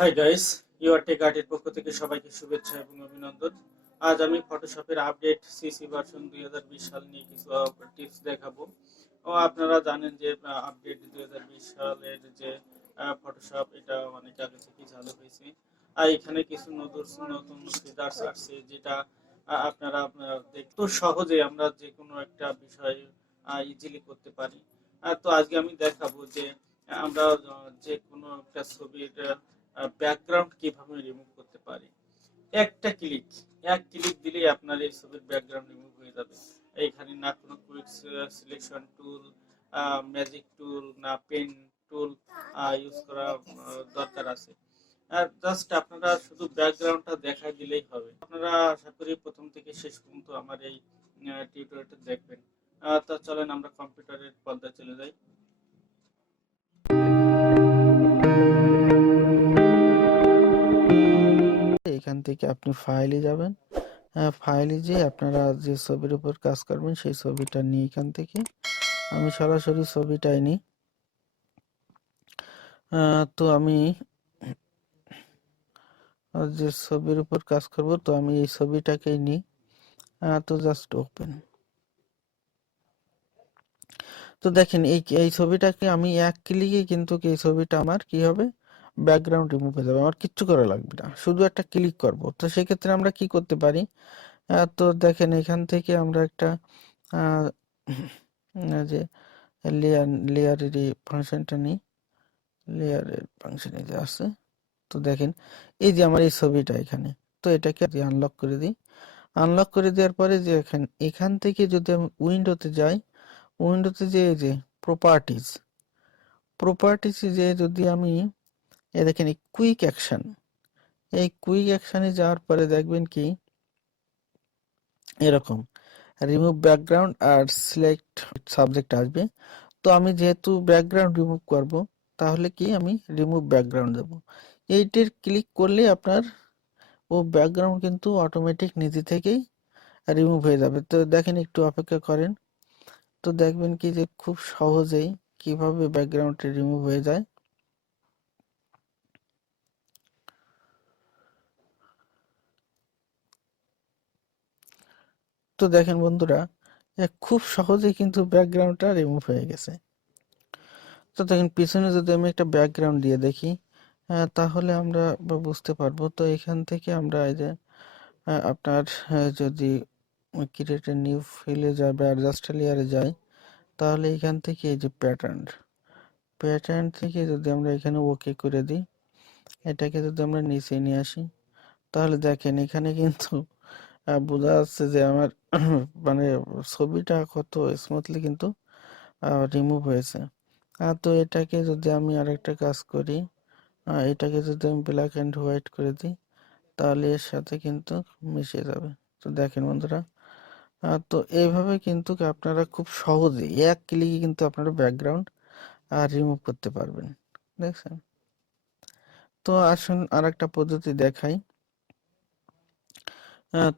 Hi guys, your take আর্টের পক্ষ থেকে সবাইকে শুভেচ্ছা এবং অভিনন্দন। আজ আমি ফটোশপের আপডেট সিসি ভার্সন 2020 সাল নিয়ে কিছু টিপস দেখাবো। আপনারা জানেন যে আপডেট 2020 সালের যে ফটোশপ এটা অনেক আগে থেকেই চালু হয়েছে। আর এখানে কিছু নতুন নতুন ফিচার্স আসছে যেটা আপনারা দেখতে সহজে আমরা যে কোনো একটা বিষয় ইজিলি করতে পারি। তো আজকে আমি দেখাবো যে আমরা যে কোনো একটা ছবির ব্যাকগ্রাউন্ড কিভাবে রিমুভ করতে পারি। এক ক্লিক দিলেই আপনার এই ছবির ব্যাকগ্রাউন্ড রিমুভ হয়ে যাবে। এইখানে না কোনো কুইক সিলেকশন টুল, ম্যাজিক টুল, না পেন টুল ইউজ করা দরকার আছে। আর জাস্ট আপনারা শুধু ব্যাকগ্রাউন্ডটা দেখাই দিলেই হবে। আপনারা আশা করি প্রথম থেকে শেষ পর্যন্ত আমার এই টিউটোরিয়ালটা দেখবেন। তো চলেন আমরা কম্পিউটারের পর্দায় চলে যাই। এখান থেকে আপনি ফাইলে যাবেন। ফাইলে যেয়ে আপনারা যে ছবির উপর কাজ করবেন সেই ছবিটা নিয়ে এখান থেকে আমি সরাসরি ছবিটাই নিই। তো আমি যে ছবির উপর কাজ করব তো আমি এই ছবিটাকেই নিই। তো জাস্ট ওপেন। তো দেখেন এই ছবিটাকে আমি এক ক্লিকে কিন্তু এই ছবিটা আমার কি হবে, ব্যাকগ্রাউন্ড রিমুভ হয়ে যাবে। আমার কিচ্ছু করা লাগবে না, শুধু একটা ক্লিক করব। তো সেক্ষেত্রে আমরা কি করতে পারি, তো দেখেন এখান থেকে আমরা একটা আহ, যে লেয়ারের এই ফাংশনটা নিই, লেয়ারের ফাংশনে যে আছে। তো দেখেন এই যে আমার এই ছবিটা এখানে, তো এটাকে আনলক করে দিই। আনলক করে দেওয়ার পরে যে এখান থেকে যদি আমি উইন্ডোতে যাই, উইন্ডোতে যে এই যে প্রপার্টিজ, প্রপার্টিজে যে যদি আমি দেখেন এই কুইক অ্যাকশন, এই কুইক অ্যাকশনে যাওয়ার পরে দেখবেন কি এরকম রিমুভ ব্যাকগ্রাউন্ড আর সিলেক্ট সাবজেক্ট আসবে। তো আমি যেহেতু ব্যাকগ্রাউন্ড রিমুভ করব, তাহলে কি আমি রিমুভ ব্যাকগ্রাউন্ড দেব। এইটির ক্লিক করলে আপনার ও ব্যাকগ্রাউন্ড কিন্তু অটোমেটিক নিজে থেকেই রিমুভ হয়ে যাবে। তো দেখেন একটু অপেক্ষা করেন, তো দেখবেন কি যে খুব সহজেই কিভাবে ব্যাকগ্রাউন্ডটা রিমুভ হয়ে যায়। তো দেখেন বন্ধুরা, খুব সহজেই কিন্তু ব্যাকগ্রাউন্ডটা রিমুভ হয়ে গেছে। তো দেখেন পিছনে যদি আমি একটা ব্যাকগ্রাউন্ড দিয়ে দেখি, তাহলে আমরা বুঝতে পারবো। তো এখান থেকে আমরা এই যে আপনার যদি ক্রিয়েট এ নিউ ফিলে যায় বা অ্যাডজাস্ট লেয়ারে যাই, তাহলে এখান থেকে এই যে প্যাটার্ন, প্যাটার্ন থেকে যদি আমরা এখানে ওকে করে দিই, এটাকে যদি আমরা নিচে নিয়ে আসি, তাহলে দেখেন এখানে কিন্তু বোঝা যাচ্ছে যে আমার মানে ছবিটা কত স্মুথলি কিন্তু রিমুভ হয়েছে। তো এটাকে যদি আমি আরেকটা কাজ করি, এটাকে যদি আমি ব্ল্যাক অ্যান্ড হোয়াইট করে দিই, তাহলে এর সাথে কিন্তু মিশে যাবে। তো দেখেন বন্ধুরা, তো এইভাবে কিন্তু আপনারা খুব সহজে এক ক্লিকে কিন্তু আপনারা ব্যাকগ্রাউন্ড রিমুভ করতে পারবেন। দেখছেন? তো আসুন আরেকটা পদ্ধতি দেখাই।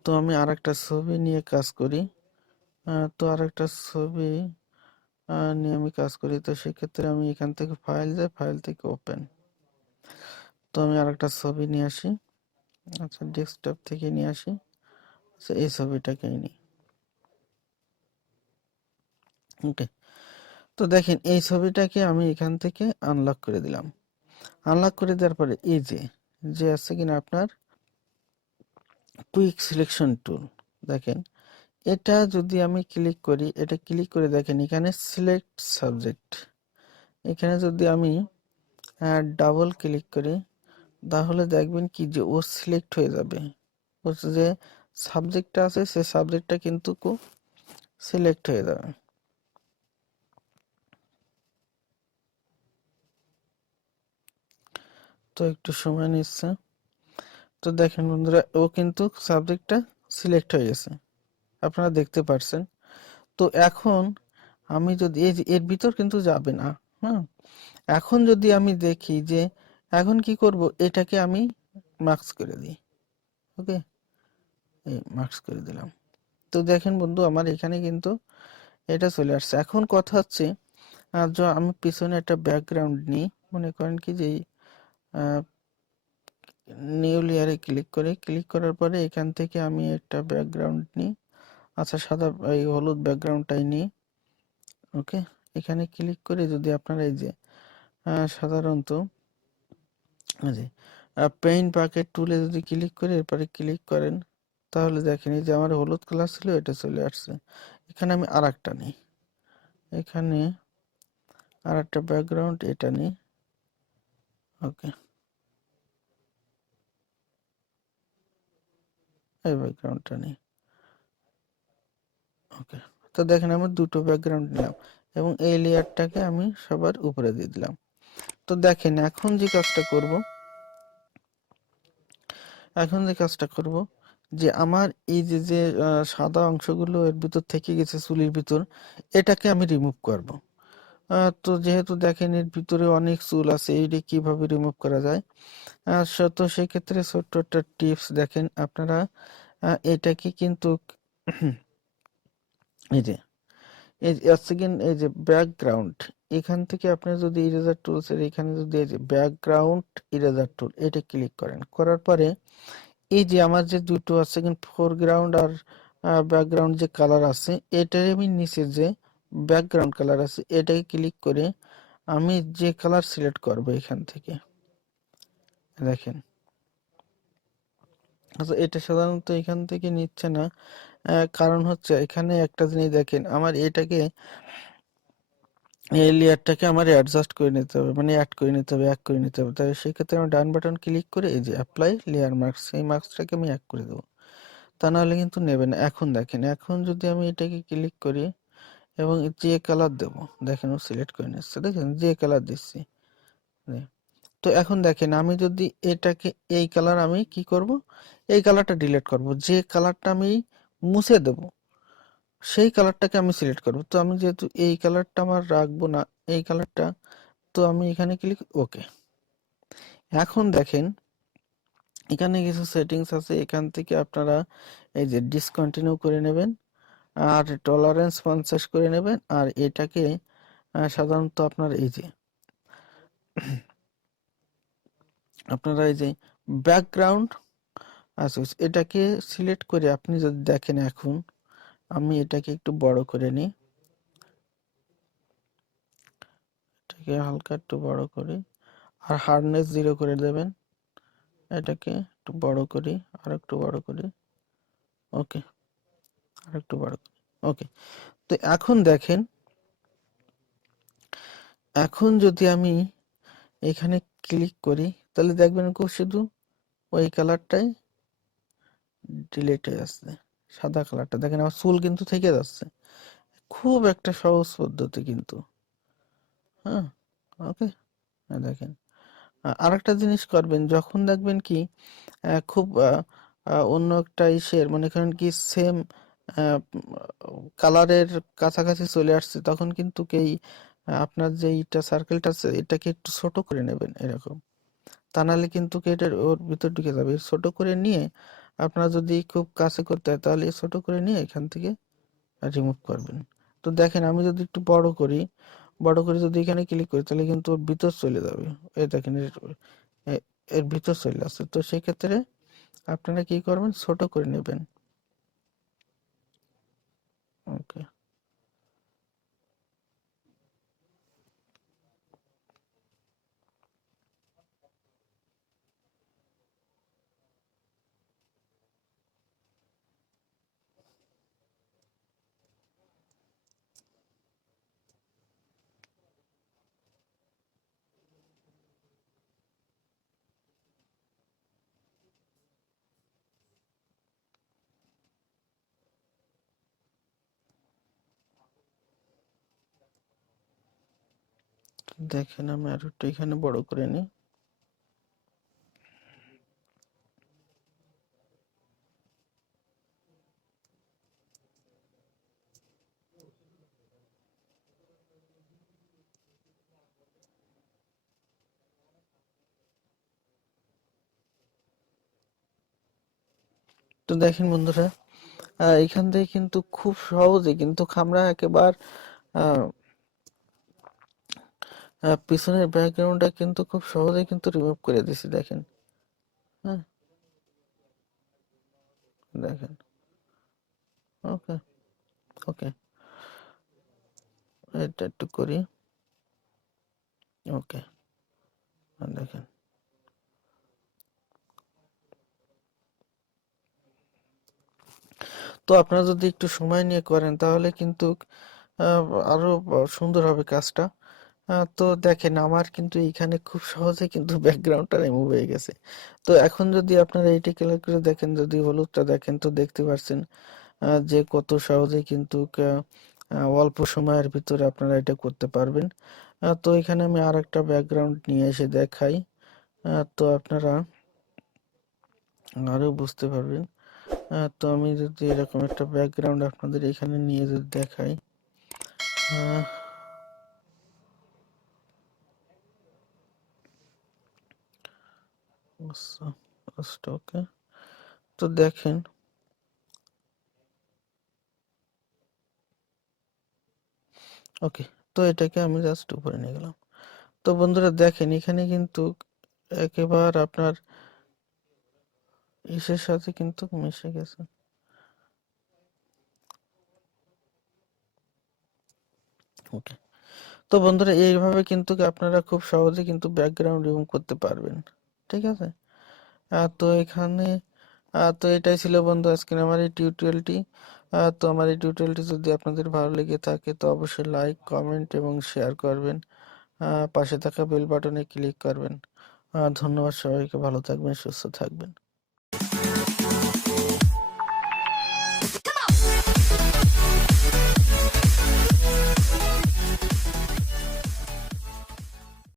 তো আমি আরেকটা ছবি নিয়ে কাজ করি। তো আরেকটা ছবি নিয়ে আমি কাজ করি। তো সেক্ষেত্রে আমি এখান থেকে ফাইল যাই, ফাইল থেকে ওপেন। তো আমি আরেকটা ছবি নিয়ে আসি। আচ্ছা, ডেস্কটপ থেকে নিয়ে আসি। আচ্ছা, এই ছবিটাকে নিই। ওকে। তো দেখেন এই ছবিটাকে আমি এখান থেকে আনলক করে দিলাম। আনলক করে দেওয়ার পরে এই যে যে আছে কিনা আপনার কুইক সিলেকশন টুল, দেখেন এটা যদি আমি ক্লিক করি, এটা ক্লিক করে দেখেন এখানে সিলেক্ট সাবজেক্ট, এখানে যদি আমি ডাবল ক্লিক করি, তাহলে দেখবেন কি যে ও সিলেক্ট হয়ে যাবে। হচ্ছে যে সাবজেক্টটা আছে সে সাবজেক্টটা কিন্তু সিলেক্ট হয়ে যাবে। তো একটু সময় নিচ্ছে। তো দেখেন বন্ধুরা, ও কিন্তু সাবজেক্টটা সিলেক্ট হয়ে গেছে, আপনারা দেখতে পারছেন। তো এখন আমি যদি এর ভিতর কিন্তু যাবে না। হ্যাঁ, এখন যদি আমি দেখি যে এখন কি করব, এটাকে আমি মার্কস করে দিই। ওকে, এই মার্কস করে দিলাম। তো দেখেন বন্ধু, আমার এখানে কিন্তু এটা চলে আসছে। এখন কথা হচ্ছে, আর আমি পিছনে একটা ব্যাকগ্রাউন্ড নিই, মনে করেন কি যে নিউ লেয়ারে ক্লিক করি, ক্লিক করার পরে এখান থেকে আমি একটা ব্যাকগ্রাউন্ড নিই। আচ্ছা, সাদা এই হলুদ ব্যাকগ্রাউন্ডটাই নিই। ওকে, এখানে ক্লিক করে যদি আপনারা এই যে সাধারণত এই যে পেইন্ট বাকেট টুলে যদি ক্লিক করে এরপরে ক্লিক করেন, তাহলে দেখেন এই যে আমার হলুদ কালার ছিল এটা চলে আসছে। এখানে আমি আর একটা নিই, এখানে আর একটা ব্যাকগ্রাউন্ড এটা নিই। ওকে, এই ব্যাকগ্রাউন্ডটা নিই। ওকে, তো দেখেন আমার দুটো ব্যাকগ্রাউন্ড নিলাম এবং এই লেয়ারটাকে আমি সবার উপরে দিয়ে দিলাম। তো দেখেন এখন যে কাজটা করব যে আমার এই যে যে সাদা অংশগুলো এর ভিতর থেকে গেছে চুলির ভিতর, এটাকে আমি রিমুভ করব। তো যেহেতু দেখেন এর ভিতরে অনেক চুল আছে, এইটা কিভাবে রিমুভ করা যায়? তো সেক্ষেত্রে ছোট্ট একটা টিপস দেখেন আপনারা, এটাকে কিন্তু এই যে সেকেন্ড এই যে ব্যাকগ্রাউন্ড, এখান থেকে আপনি যদি ইরেজার টুলস এর এখানে যদি এই যে ব্যাকগ্রাউন্ড ইরেজার টুল এটা ক্লিক করেন, করার পরে এই যে আমার যে দুটো আছে কিন্তু ফোরগ্রাউন্ড আর ব্যাকগ্রাউন্ড যে কালার আছে, এটার আমি নিচে যে ব্যাকগ্রাউন্ড কালার আছে এটাকে ক্লিক করে আমি যে কালার সিলেক্ট করব এখান থেকে দেখেন। আচ্ছা, এটা সাধারণত এখান থেকে নিচ্ছে না, কারণ হচ্ছে এখানে একটা জিনিস দেখেন, আমার এটাকে এই লেয়ারটাকে আমার অ্যাডজাস্ট করে নিতে হবে, মানে অ্যাড করে নিতে হবে, এক করে নিতে হবে। তাই সেক্ষেত্রে আমি ডান বাটন ক্লিক করে এই যে অ্যাপ্লাই লেয়ার মার্কস, এই মার্কসটাকে আমি এক করে দেবো, তা নাহলে কিন্তু নেবে না। এখন দেখেন, এখন যদি আমি এটাকে ক্লিক করি এবং যে কালার দেব, দেখেন ও সিলেক্ট করে নিচ্ছে, দেখেন যে কালার দিচ্ছি। তো এখন দেখেন আমি যদি এটাকে এই কালার আমি কি করব, এই কালারটা ডিলিট করব, যে কালারটা আমি মুছে দেব সেই কালারটাকে আমি সিলেক্ট করব। তো আমি যেহেতু এই কালারটা আমার রাখবো না, এই কালারটা, তো আমি এখানে ক্লিক ওকে। এখন দেখেন এখানে কিছু সেটিংস আছে, এখান থেকে আপনারা এই যে ডিসকন্টিনিউ করে নেবেন আর টলারেন্স 50 করে নেবেন, আর এটাকে সাধারণত আপনার এই যে আপনারা এই যে ব্যাকগ্রাউন্ড আচ্ছা এটাকে সিলেক্ট করে আপনি যদি দেখেন, এখন আমি এটাকে একটু বড় করে নিই, এটাকে হালকা একটু বড় করি আর হার্ডনেস 0 করে দেবেন, এটাকে একটু বড় করি আর একটু বড় করি। ওকে, আর একটু বড় করি। ওকে, তো এখন দেখেন, এখন যদি আমি এখানে ক্লিক করি তাহলে দেখবেন খুব শুধু ওই কালারটাই ডিলিট হয়ে যাচ্ছে, সাদা কালারটা দেখেন, আমার চুল কিন্তু থেকে যাচ্ছে। খুব একটা সহজ পদ্ধতি কিন্তু। হ্যাঁ, ওকে, দেখেন আরেকটা জিনিস করবেন, যখন দেখবেন কি খুব অন্য একটা ইসের মনে করেন কি সেম কালারের কাছাকাছি চলে আসছে, তখন কিন্তু এই আপনার যে এইটা সার্কেলটা আছে এটাকে একটু ছোট করে নেবেন এরকম, তা নাহলে কিন্তু কি এটার ওর ভিতর ঢুকে যাবে। ছোট করে নিয়ে আপনারা যদি খুব কাছে করতে হয় তাহলে ছোট করে নিয়ে এখান থেকে রিমুভ করবেন। তো দেখেন আমি যদি একটু বড় করি, বড় করে যদি এখানে ক্লিক করি তাহলে কিন্তু ওর ভিতর চলে যাবে। এই দেখেন এর ভিতর চলে আসছে। তো সেক্ষেত্রে আপনারা কি করবেন, ছোট করে নেবেন। ওকে, দেখেন আমি আর একটু এখানে বড় করে নিই। তো দেখেন বন্ধুরা, এখান থেকে কিন্তু খুব সহজে কিন্তু আমরা একেবারে আহ, পিছনের ব্যাকগ্রাউন্ডটা কিন্তু খুব সহজে কিন্তু রিমুভ করে দিছি দেখেন। হ্যাঁ, দেখেন। ওকে, ওকে, এটা একটু করি। ওকে, দেখেন। তো আপনারা যদি একটু সময় নিয়ে করেন তাহলে কিন্তু আহ, আরো সুন্দর হবে কাজটা। তো দেখেন আমার কিন্তু এখানে খুব সহজে কিন্তু ব্যাকগ্রাউন্ডটা রিমুভ হয়ে গেছে। তো এখন যদি আপনারা এইটি ক্লিক করে দেখেন, যদি হলুদটা দেখেন, তো দেখতে পাচ্ছেন যে কত সহজে কিন্তু অল্প সময়ের ভিতরে আপনারা এটা করতে পারবেন। তো এখানে আমি আর একটা ব্যাকগ্রাউন্ড নিয়ে এসে দেখাই। তো আপনারা আরো বুঝতে পারবেন। তো আমি যদি এরকম একটা ব্যাকগ্রাউন্ড আপনাদের এখানে নিয়ে যদি দেখাই, আহ, ওকে, তো দেখেন। ওকে, তো এটাকে আমি জাস্ট উপরে নিয়ে গেলাম। তো বন্ধুরা দেখেন এখানে কিন্তু একেবারে আপনার ইসের সাথে কিন্তু মিশে গেছে। ওকে, তো বন্ধুরা এইভাবে কিন্তু আপনারা খুব সহজে কিন্তু ব্যাকগ্রাউন্ড রিমুভ করতে পারবেন। ঠিক আছে। তো এখানে তো এটাই ছিল বন্ধু আজকের আমার এই টিউটোরিয়ালটি। তো আমার এই টিউটোরিয়ালটি যদি আপনাদের ভালো লেগে থাকে তো অবশ্যই লাইক, কমেন্ট এবং শেয়ার করবেন। পাশে থাকা বেল বাটনে ক্লিক করবেন। ধন্যবাদ সবাইকে, ভালো থাকবেন, সুস্থ থাকবেন।